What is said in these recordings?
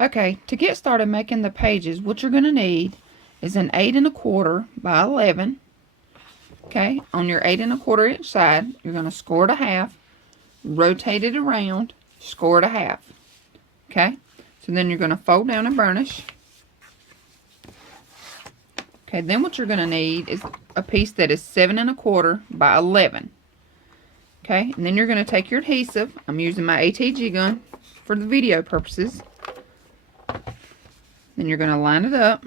Okay, to get started making the pages, what you're going to need is an 8 1/4 by 11. Okay, on your 8 1/4 inch side, you're going to score it a half, rotate it around, score it a half. Okay, so then you're going to fold down and burnish. Okay, then what you're going to need is a piece that is 7 1/4 by 11. Okay, and then you're going to take your adhesive. I'm using my ATG gun for the video purposes. Then you're going to line it up.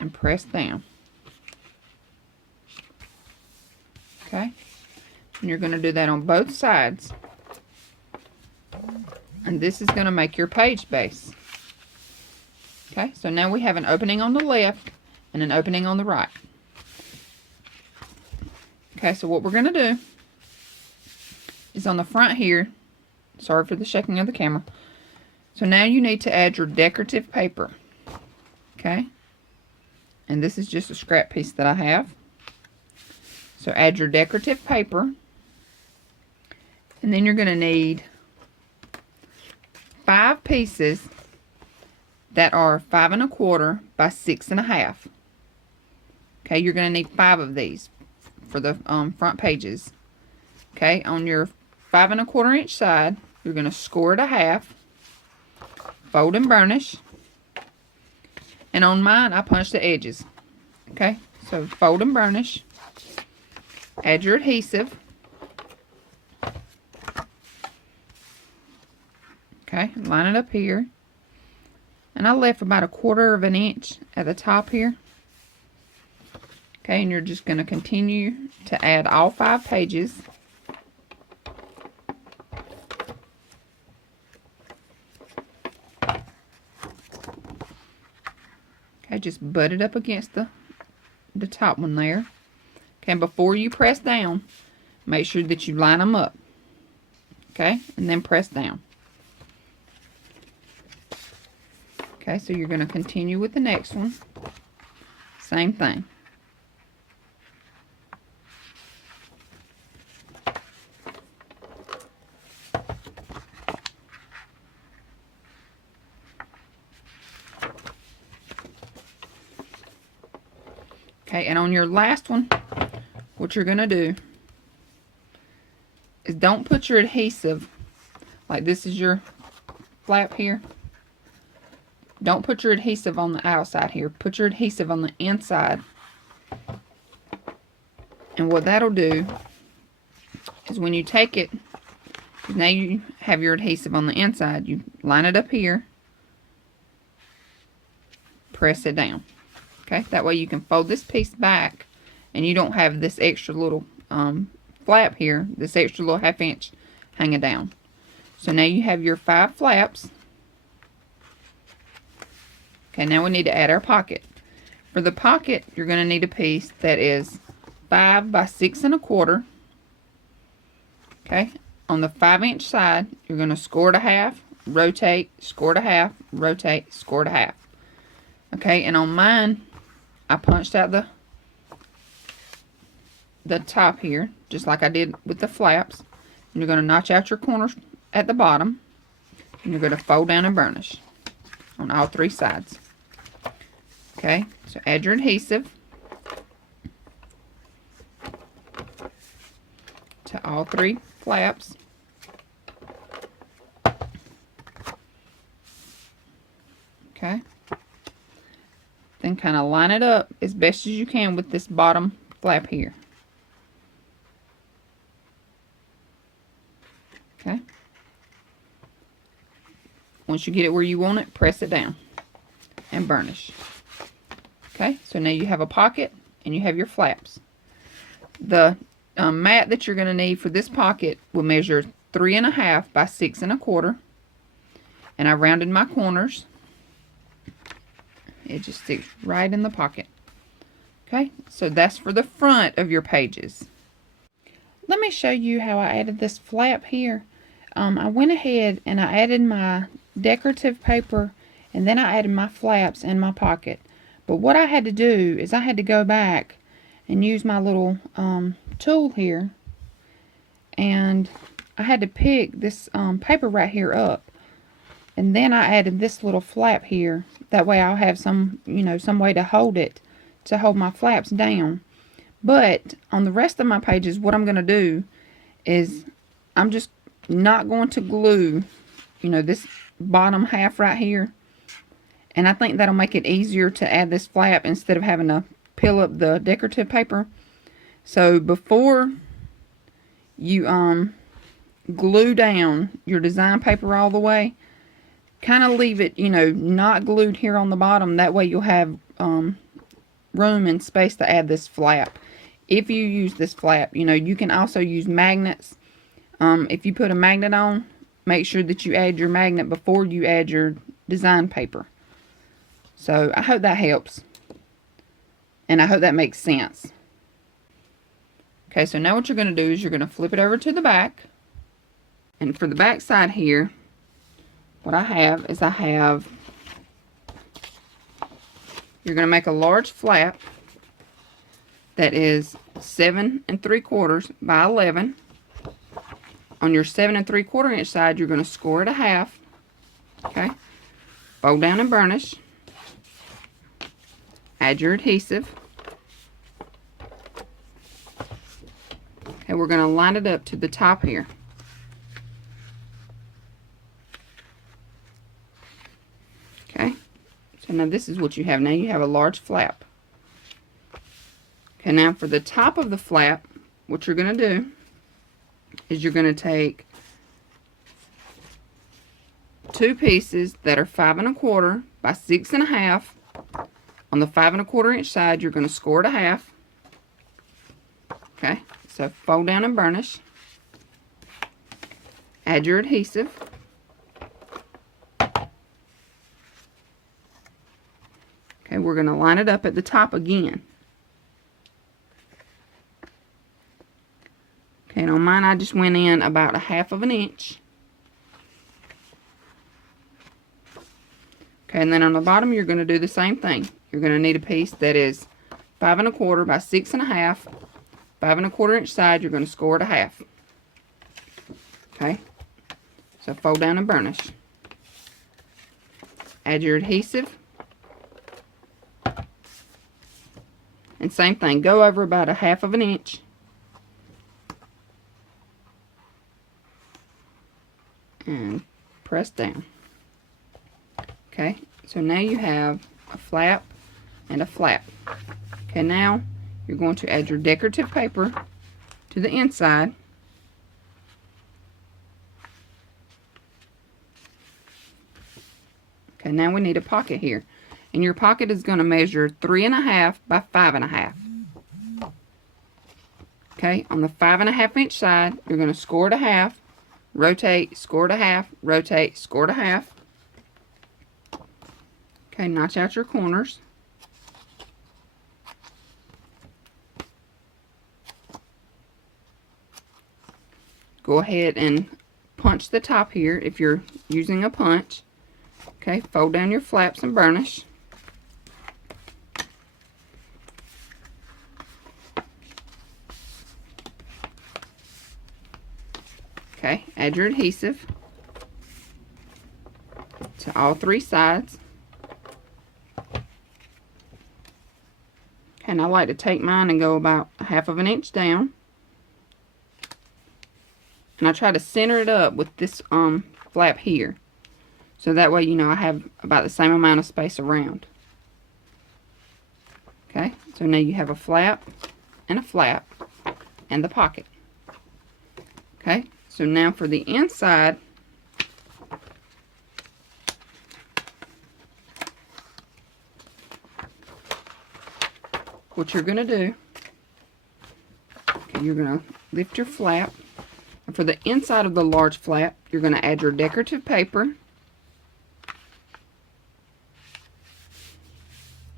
And press down. Okay, and you're going to do that on both sides. And this is going to make your page base. Okay, so now we have an opening on the left and an opening on the right. Okay, so what we're going to do is on the front here, sorry for the shaking of the camera. So now you need to add your decorative paper. Okay, and this is just a scrap piece that I have. So add your decorative paper, and then you're going to need 5 pieces that are 5 1/4 by 6 1/2. Okay, you're going to need 5 of these for the front pages. Okay, on your 5 1/4 inch side, you're going to score it a half, fold and burnish, and on mine I punched the edges. Okay, so fold and burnish, add your adhesive. Okay, line it up here. And I left about 1/4 of an inch at the top here. Okay, and you're just going to continue to add all 5 pages. Okay, just butt it up against the top one there. Okay, before you press down, make sure that you line them up. Okay, and then press down. Okay, so you're going to continue with the next one. Same thing. Okay, and on your last one, what you're going to do is don't put your adhesive, like this is your flap here. Don't put your adhesive on the outside here. Put your adhesive on the inside. And what that'll do is when you take it, now you have your adhesive on the inside, you line it up here, press it down. Okay, that way you can fold this piece back and you don't have this extra little flap here, this extra little 1/2 inch hanging down. So now you have your 5 flaps. Okay, now we need to add our pocket. For the pocket, you're going to need a piece that is 5 by 6 1/4. Okay, on the 5 inch side, you're going to score it a half, rotate, score it a half, rotate, score it a half. Okay, and on mine, I punched out the top here, just like I did with the flaps. And you're going to notch out your corners at the bottom, and you're going to fold down and burnish on all 3 sides. Okay, so add your adhesive to all 3 flaps. Okay, then kind of line it up as best as you can with this bottom flap here. Okay, once you get it where you want it, press it down and burnish. Okay, so now you have a pocket and you have your flaps. The mat that you're going to need for this pocket will measure 3 1/2 by 6 1/4, and I rounded my corners. It just sticks right in the pocket. Okay, so that's for the front of your pages. Let me show you how I added this flap here. I went ahead and I added my decorative paper, and then I added my flaps in my pocket. But what I had to do is I had to go back and use my little tool here and I had to pick this paper right here up. And then I added this little flap here. That way I'll have some, you know, some way to hold it, to hold my flaps down. But on the rest of my pages, what I'm going to do is I'm just not going to glue, you know, this bottom half right here. And I think that'll make it easier to add this flap instead of having to peel up the decorative paper. So before you glue down your design paper all the way, kind of leave it, you know, not glued here on the bottom. That way you'll have room and space to add this flap. If you use this flap, you know, you can also use magnets. If you put a magnet on, make sure that you add your magnet before you add your design paper. So I hope that helps. And I hope that makes sense. Okay, so now what you're going to do is you're going to flip it over to the back. And for the back side here, what I have is you're going to make a large flap that is 7 3/4 by 11. On your 7 3/4 inch side, you're going to score it a half. Okay. Fold down and burnish. Add your adhesive. Okay, we're going to line it up to the top here. Okay, so now this is what you have. Now you have a large flap. Okay, now for the top of the flap, what you're going to do is you're going to take 2 pieces that are 5 1/4 by 6 1/2. On the 5 1/4 inch side, you're going to score it a half. Okay, so fold down and burnish. Add your adhesive. Okay, we're going to line it up at the top again. Okay, and on mine I just went in about 1/2 inch. Okay, and then on the bottom you're going to do the same thing. You're going to need a piece that is 5 1/4 by 6 1/2. 5 1/4 inch side, you're going to score it a half. Okay, so fold down and burnish. Add your adhesive. And same thing, go over about 1/2 inch. And press down. Okay, so now you have a flap and a flap. Okay, now you're going to add your decorative paper to the inside. Okay, now we need a pocket here. And your pocket is going to measure 3 1/2 by 5 1/2. Okay, on the 5 1/2 inch side, you're going to score it a half, rotate, score it a half, rotate, score it a half. Okay, notch out your corners. Go ahead and punch the top here if you're using a punch. Okay, fold down your flaps and burnish. Okay, add your adhesive to all 3 sides. Okay, and I like to take mine and go about 1/2 inch down. And I try to center it up with this flap here. So that way, you know, I have about the same amount of space around. Okay, so now you have a flap and the pocket. Okay, so now for the inside, what you're going to do, okay, you're going to lift your flap. And for the inside of the large flap, you're going to add your decorative paper.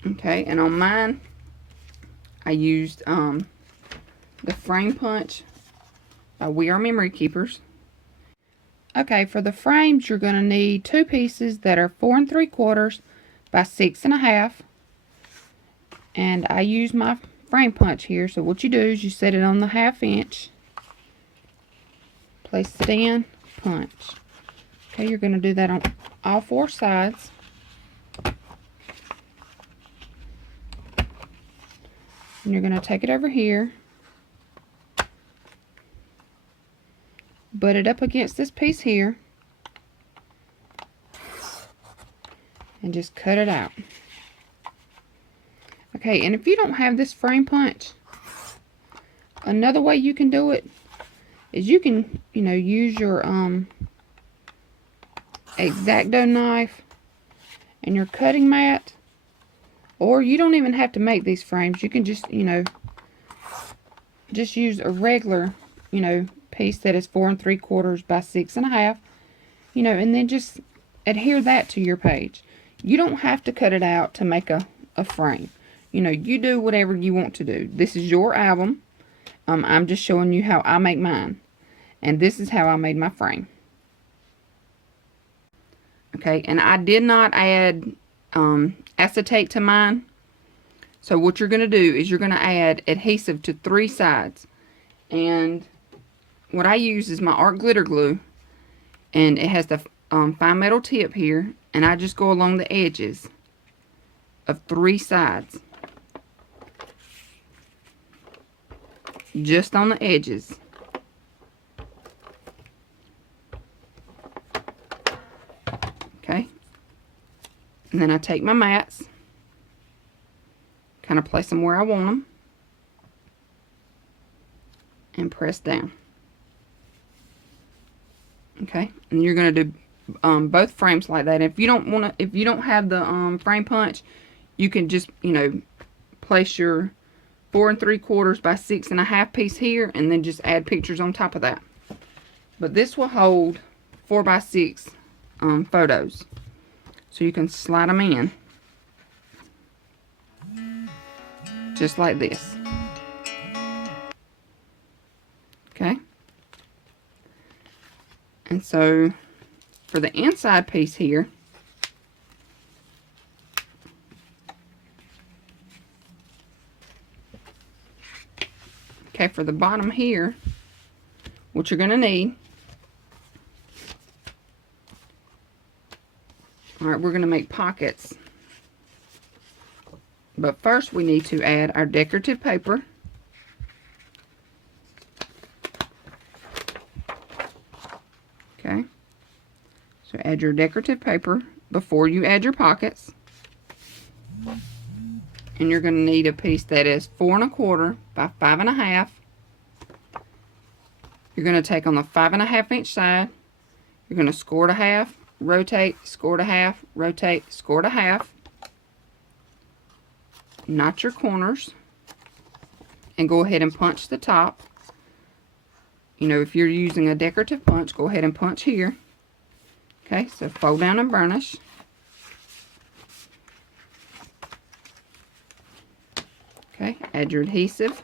Okay, and on mine, I used the frame punch by We Are Memory Keepers. Okay, for the frames, you're going to need 2 pieces that are 4 3/4 by 6 1/2. And I use my frame punch here. So what you do is you set it on the 1/2 inch. place it in, punch. Okay, you're going to do that on all 4 sides. And you're going to take it over here, butt it up against this piece here, and just cut it out. Okay, and if you don't have this frame punch, another way you can do it is you can, use your X-Acto knife and your cutting mat, or you don't even have to make these frames. You can just, just use a regular, piece that is 4 3/4 by 6 1/2, and then just adhere that to your page. You don't have to cut it out to make a frame. You do whatever you want to do. This is your album. I'm just showing you how I make mine. And this is how I made my frame. Okay, and I did not add acetate to mine. So what you're going to do is you're going to add adhesive to 3 sides. And what I use is my art glitter glue. And it has the fine metal tip here. And I just go along the edges of 3 sides. Just on the edges. Okay. And then I take my mats, kind of place them where I want them, and press down. Okay. And you're going to do both frames like that. If you don't have the frame punch, you can just, place your 4 3/4 by 6 1/2 piece here, and then just add pictures on top of that. But this will hold 4 by 6 photos, so you can slide them in just like this. Okay, and so for the inside piece here, okay, for the bottom here, what you're going to need, alright, we're going to make pockets. But first we need to add our decorative paper. Okay, so add your decorative paper before you add your pockets. And you're going to need a piece that is 4 1/4 by 5 1/2. You're going to take on the 5 1/2 inch side. You're going to score it a half, rotate, score it a half, rotate, score it a half. Knot your corners. And go ahead and punch the top. If you're using a decorative punch, go ahead and punch here. Okay, so fold down and burnish. Okay, add your adhesive.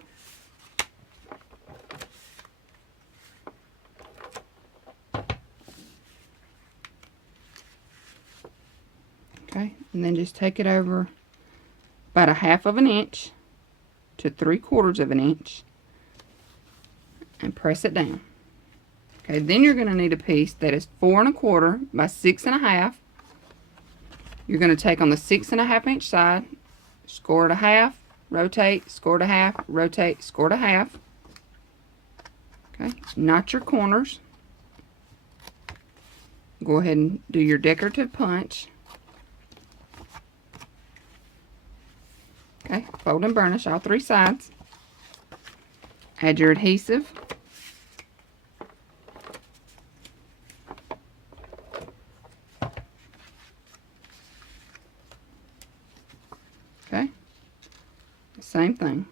Okay, and then just take it over about a 1/2 inch to 3/4 of an inch and press it down. Okay, then you're going to need a piece that is 4 1/4 by 6 1/2. You're going to take on the 6 1/2 inch side, score it a half, rotate, score it a half, rotate, score it a half. Okay, knot your corners. Go ahead and do your decorative punch. Okay, fold and burnish all 3 sides. Add your adhesive. Okay, same thing.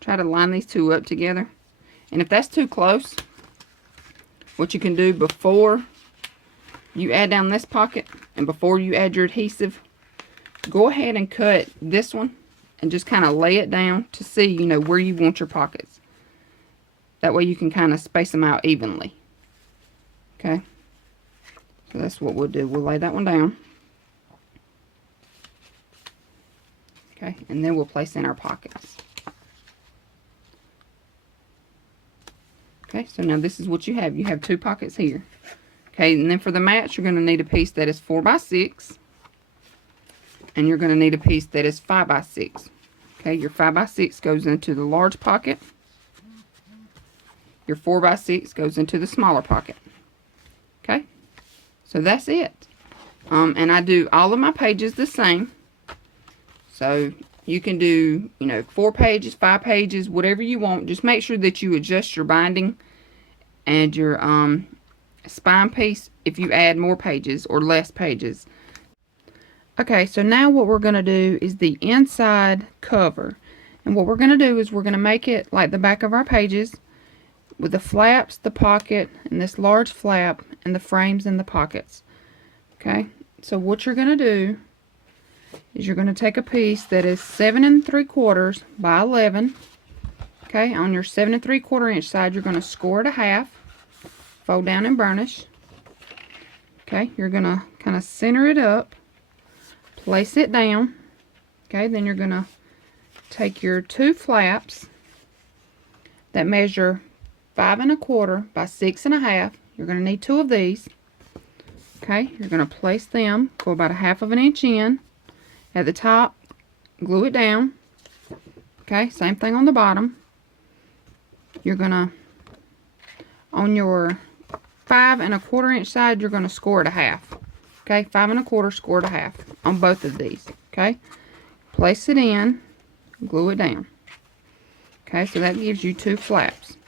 Try to line these 2 up together. And if that's too close, what you can do before you add down this pocket and before you add your adhesive, go ahead and cut this one and just kind of lay it down to see, where you want your pockets. That way you can kind of space them out evenly. Okay, so that's what we'll do. We'll lay that one down. Okay, and then we'll place in our pockets. Okay, so now this is what you have. You have 2 pockets here. Okay, and then for the mats, you're going to need a piece that is 4 by 6. And you're going to need a piece that is 5 by 6. Okay, your 5 by 6 goes into the large pocket. Your 4 by 6 goes into the smaller pocket. Okay, so that's it. And I do all of my pages the same. So you can do, 4 pages, 5 pages, whatever you want. Just make sure that you adjust your binding and your spine piece if you add more pages or less pages. Okay, so now what we're going to do is the inside cover. And what we're going to do is we're going to make it like the back of our pages with the flaps, the pocket, and this large flap, and the frames and the pockets. Okay, so what you're going to do is you're going to take a piece that is 7 3/4 by 11. Okay, on your 7 3/4 inch side, you're going to score it a half, fold down and burnish. Okay, you're going to kind of center it up, place it down. Okay, then you're going to take your 2 flaps that measure 5 1/4 by 6 1/2. You're going to need 2 of these. Okay, you're going to place them, go about 1/2 inch in. At the top, glue it down. Okay, same thing on the bottom. You're going to, on your 5 1/4 inch side, you're going to score it a half. Okay, 5 1/4, score it a half on both of these. Okay, place it in, glue it down. Okay, so that gives you 2 flaps.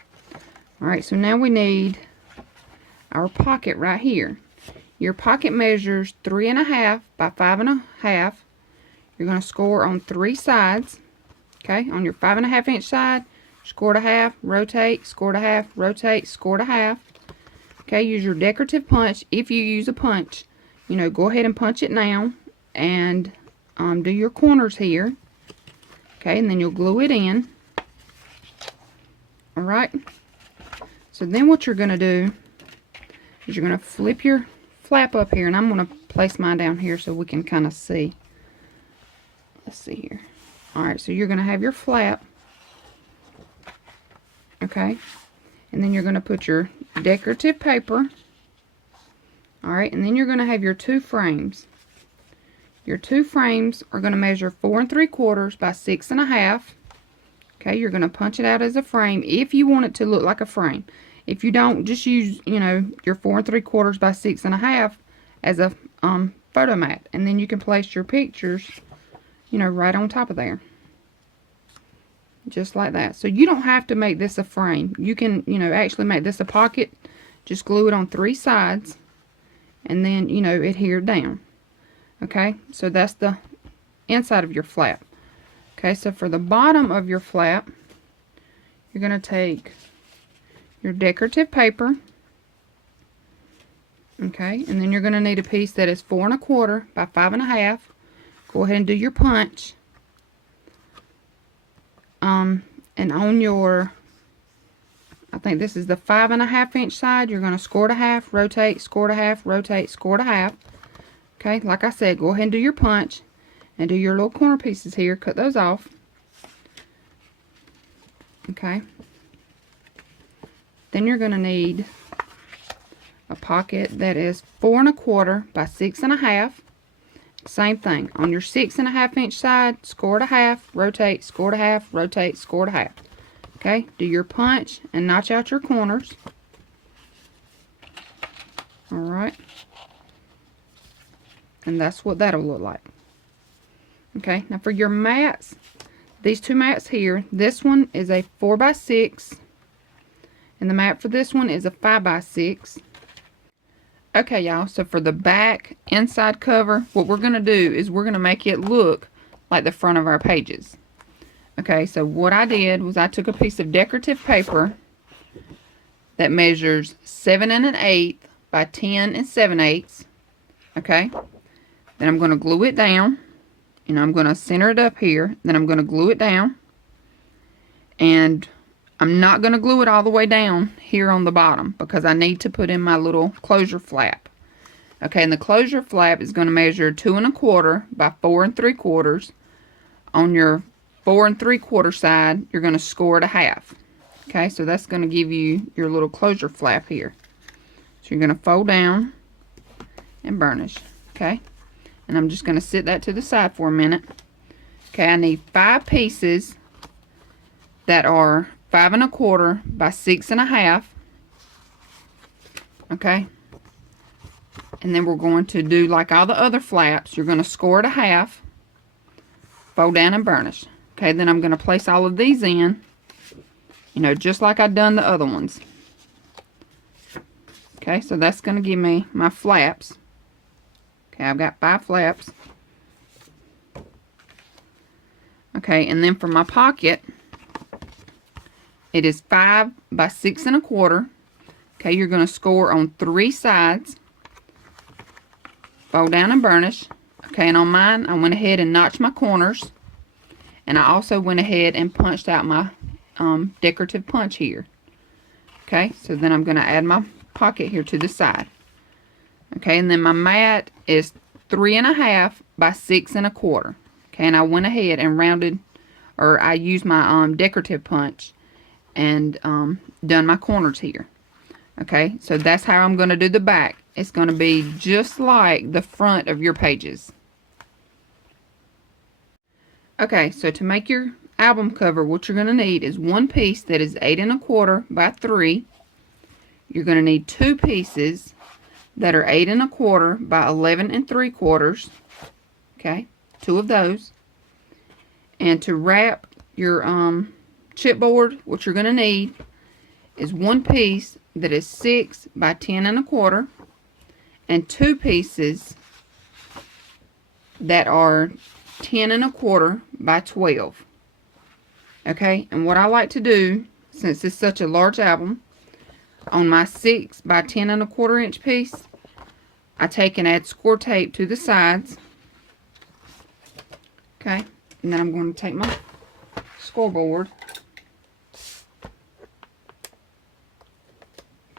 Alright, so now we need our pocket right here. Your pocket measures 3 1/2 by 5 1/2. You're going to score on 3 sides. Okay, on your 5 1/2 inch side, score it a half, rotate, score it a half, rotate, score it a half. Okay, use your decorative punch. If you use a punch, go ahead and punch it now and do your corners here. Okay, and then you'll glue it in. Alright, so then what you're going to do is you're going to flip your flap up here, and I'm going to place mine down here so we can kind of see. Let's see here. Alright, so you're going to have your flap. Okay, and then you're going to put your decorative paper. Alright, and then you're going to have your 2 frames. Your 2 frames are going to measure 4 3/4 by 6 1/2. Okay, you're going to punch it out as a frame if you want it to look like a frame. If you don't, just use, your 4 3/4 by 6 1/2 as a photo mat. And then you can place your pictures, right on top of there. Just like that. So you don't have to make this a frame. You can, actually make this a pocket. Just glue it on 3 sides. And then, adhere down. Okay, so that's the inside of your flap. Okay, so for the bottom of your flap, you're going to take your decorative paper. Okay, and then you're going to need a piece that is 4 1/4 by 5 1/2. Go ahead and do your punch. And on your, I think this is the 5 1/2 inch side, you're going to score it a half, rotate, score it a half, rotate, score it a half. Okay, like I said, go ahead and do your punch and do your little corner pieces here. Cut those off. Okay. Then you're going to need a pocket that is 4 1/4 by 6 1/2. Same thing. On your 6 1/2 inch side, score it a half, rotate, score it a half, rotate, score it a half. Okay, do your punch and notch out your corners. Alright. And that's what that'll look like. Okay, now for your mats, these 2 mats here, this one is a 4 by 6. And the mat for this one is a 5 by 6. Okay, y'all, so for the back inside cover, what we're going to do is we're going to make it look like the front of our pages. Okay, so what I did was I took a piece of decorative paper that measures 7 1/8 by 10 7/8. Okay, then I'm going to glue it down, and I'm going to center it up here. Then I'm going to glue it down, and I'm not going to glue it all the way down here on the bottom because I need to put in my little closure flap. Okay, and the closure flap is going to measure 2 1/4 by 4 3/4. On your 4 3/4 side, you're going to score it a half. Okay, so that's going to give you your little closure flap here. So you're going to fold down and burnish. Okay, and I'm just going to sit that to the side for a minute. Okay, I need 5 pieces that are 5 1/4 by 6 1/2. Okay, and then we're going to do like all the other flaps. You're going to score it a half, fold down and burnish. Okay, then I'm going to place all of these in, you know, just like I've done the other ones. Okay, so that's going to give me my flaps. Okay, I've got 5 flaps. Okay, and then for my pocket, it is 5 by 6 1/4. Okay, you're going to score on 3 sides, fold down and burnish. Okay, and on mine, I went ahead and notched my corners, and I also went ahead and punched out my decorative punch here. Okay, so then I'm going to add my pocket here to the side. Okay, and then my mat is 3 1/2 by 6 1/4. Okay, and I went ahead and rounded, or I used my decorative punch and done my corners here. Okay, so that's how I'm going to do the back. It's going to be just like the front of your pages. Okay, so to make your album cover, what you're going to need is 1 piece that is 8 1/4 by 3. You're going to need 2 pieces that are 8 1/4 by 11 3/4. Okay, 2 of those. And to wrap your chipboard, what you're going to need is 1 piece that is 6 by 10 1/4 and 2 pieces that are 10 1/4 by 12. Okay, and what I like to do, since it's such a large album, on my 6 by 10 1/4 inch piece, I take and add score tape to the sides. Okay, and then I'm going to take my scoreboard,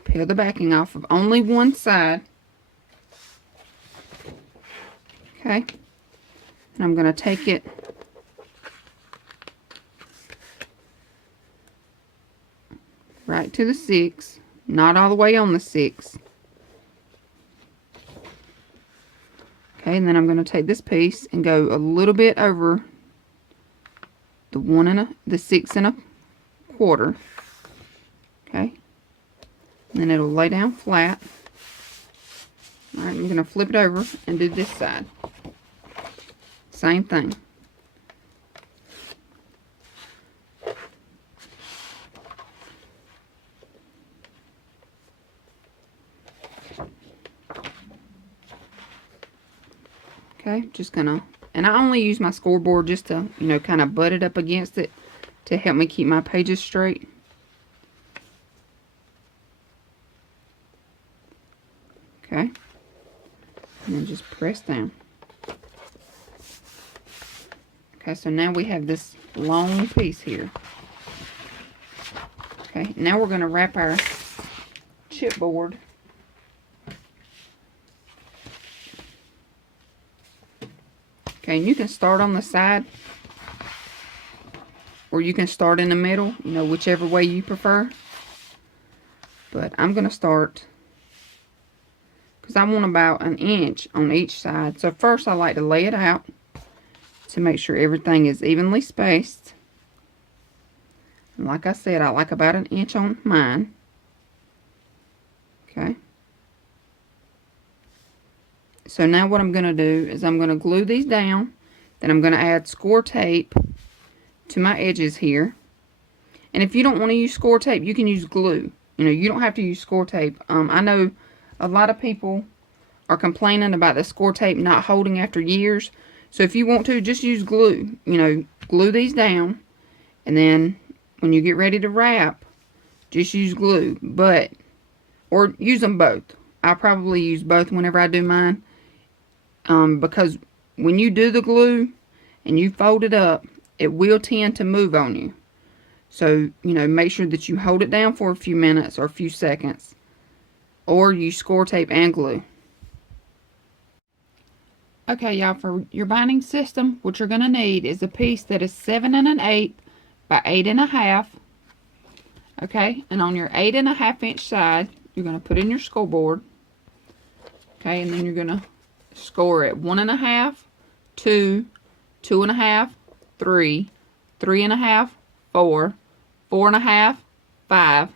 peel the backing off of only one side. Okay, and I'm going to take it right to the 6, not all the way on the 6. Okay, and then I'm going to take this piece and go a little bit over the 6 1/4. Okay, and then it'll lay down flat. All right, I'm going to flip it over and do this side. Same thing. Okay, just gonna, and I only use my scoreboard just to, you know, kind of butt it up against it to help me keep my pages straight. Okay, and then just press down. Okay, so now we have this long piece here. Okay, now we're going to wrap our chipboard. Okay, and you can start on the side, or you can start in the middle, you know, whichever way you prefer. But I'm going to start, because I want about 1 inch on each side. So first I like to lay it out to make sure everything is evenly spaced. And like I said, I like about 1 inch on mine. Okay. So now what I'm going to do is I'm going to glue these down. Then I'm going to add score tape to my edges here. And if you don't want to use score tape, you can use glue. You know, you don't have to use score tape. I know a lot of people are complaining about the score tape not holding after years. So if you want to, just use glue. You know, glue these down. And then when you get ready to wrap, just use glue. Or use them both. I probably use both whenever I do mine. Because when you do the glue and you fold it up, it will tend to move on you. So, you know, make sure that you hold it down for a few minutes or a few seconds. Or use score tape and glue. Okay, y'all, for your binding system, what you're going to need is a piece that is 7 1/8 by 8 1/2. Okay, and on your 8.5 inch side, you're going to put in your scoreboard. Okay, and then you're going to score at 1.5, 2, 2.5, 3, 3.5, 4, 4.5, 5,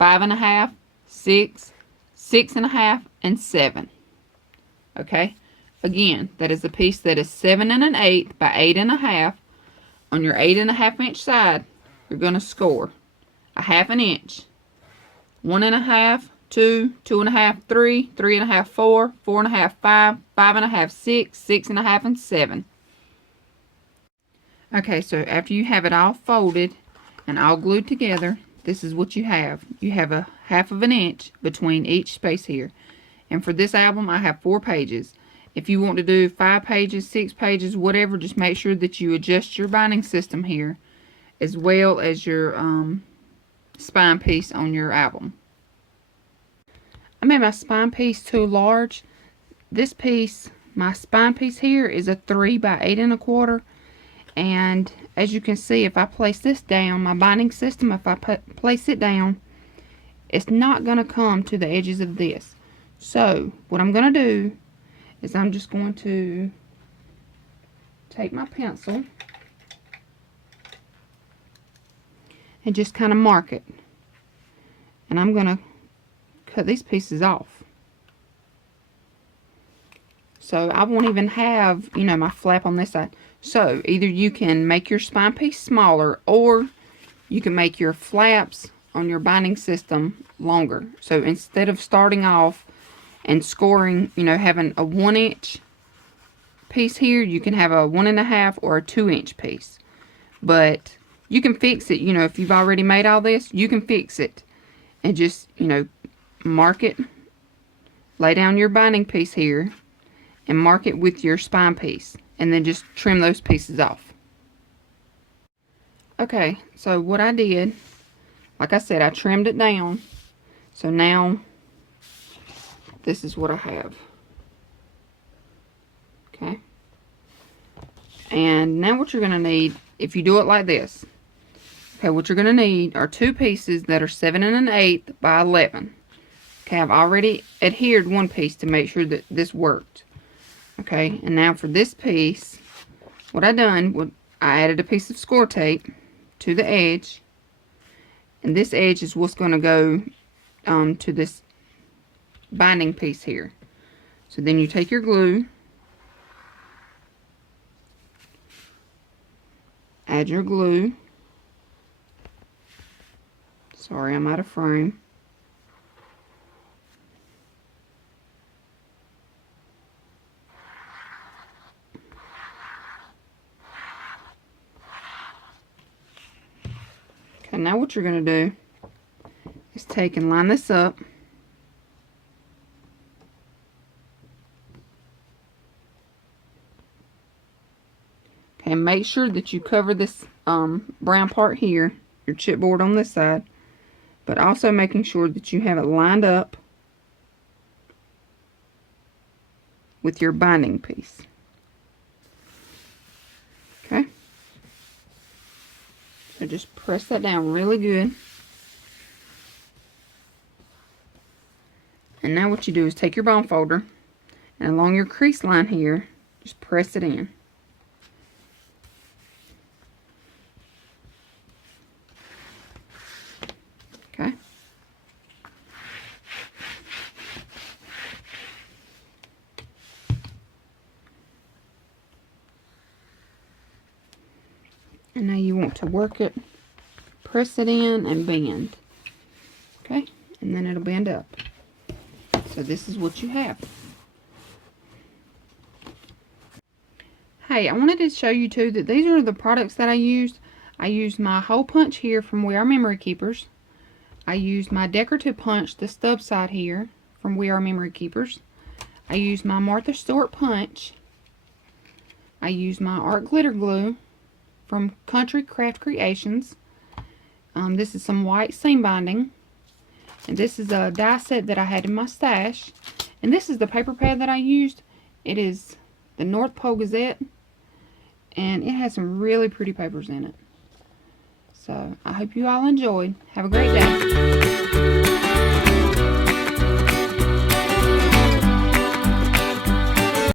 5.5, 6, 6.5, and 7. Okay, again, that is a piece that is 7 1/8 by 8.5. On your 8.5 inch side, you're going to score a 1/2 inch, 1.5, 2, 2.5, 3, 3.5, 4, 4.5, 5, 5.5, 6, 6.5, and 7. Okay, so after you have it all folded and all glued together, this is what you have. You have a 1/2 inch between each space here. And for this album, I have 4 pages. If you want to do 5 pages, 6 pages, whatever, just make sure that you adjust your binding system here, as well as your spine piece on your album. I made my spine piece too large. This piece, my spine piece here, is a 3 by 8 1/4. And as you can see, if I place this down, my binding system, if I place it down, it's not going to come to the edges of this. So what I'm going to do is I'm just going to take my pencil and just kind of mark it. And I'm going to cut these pieces off. So I won't even have, you know, my flap on this side. So either you can make your spine piece smaller, or you can make your flaps on your binding system longer. So instead of starting off and scoring, you know, having a 1 inch piece here, you can have a 1.5 or a 2 inch piece. But you can fix it, you know, if you've already made all this, you can fix it. And just, you know, mark it, lay down your binding piece here, and mark it with your spine piece. And then just trim those pieces off. Okay, so what I did, like I said, I trimmed it down. So now, this is what I have. Okay. And now what you're going to need, if you do it like this, okay, what you're going to need are 2 pieces that are 7 1/8 by 11. Okay, I've already adhered one piece to make sure that this worked. Okay, and now for this piece, what I done, I added a piece of score tape to the edge. And this edge is what's going to go to this binding piece here. So then you take your glue, add your glue. Sorry, I'm out of frame. Okay, now what you're going to do is take and line this up. Okay, and make sure that you cover this brown part here, your chipboard on this side, but also making sure that you have it lined up with your binding piece. Okay, so just press that down really good. And now what you do is take your bone folder and along your crease line here, just press it in. Okay. And now you want to work it, press it in, and bend. Okay, and then it'll bend up. So this is what you have. Hey, I wanted to show you too that these are the products that I used. I used my hole punch here from We Are Memory Keepers. I used my decorative punch, the stub side here, from We Are Memory Keepers. I used my Martha Stewart punch. I used my art glitter glue from Country Craft Creations. This is some white seam binding. And this is a die set that I had in my stash. And this is the paper pad that I used. It is the North Pole Gazette. And it has some really pretty papers in it. So I hope you all enjoyed. Have a great day.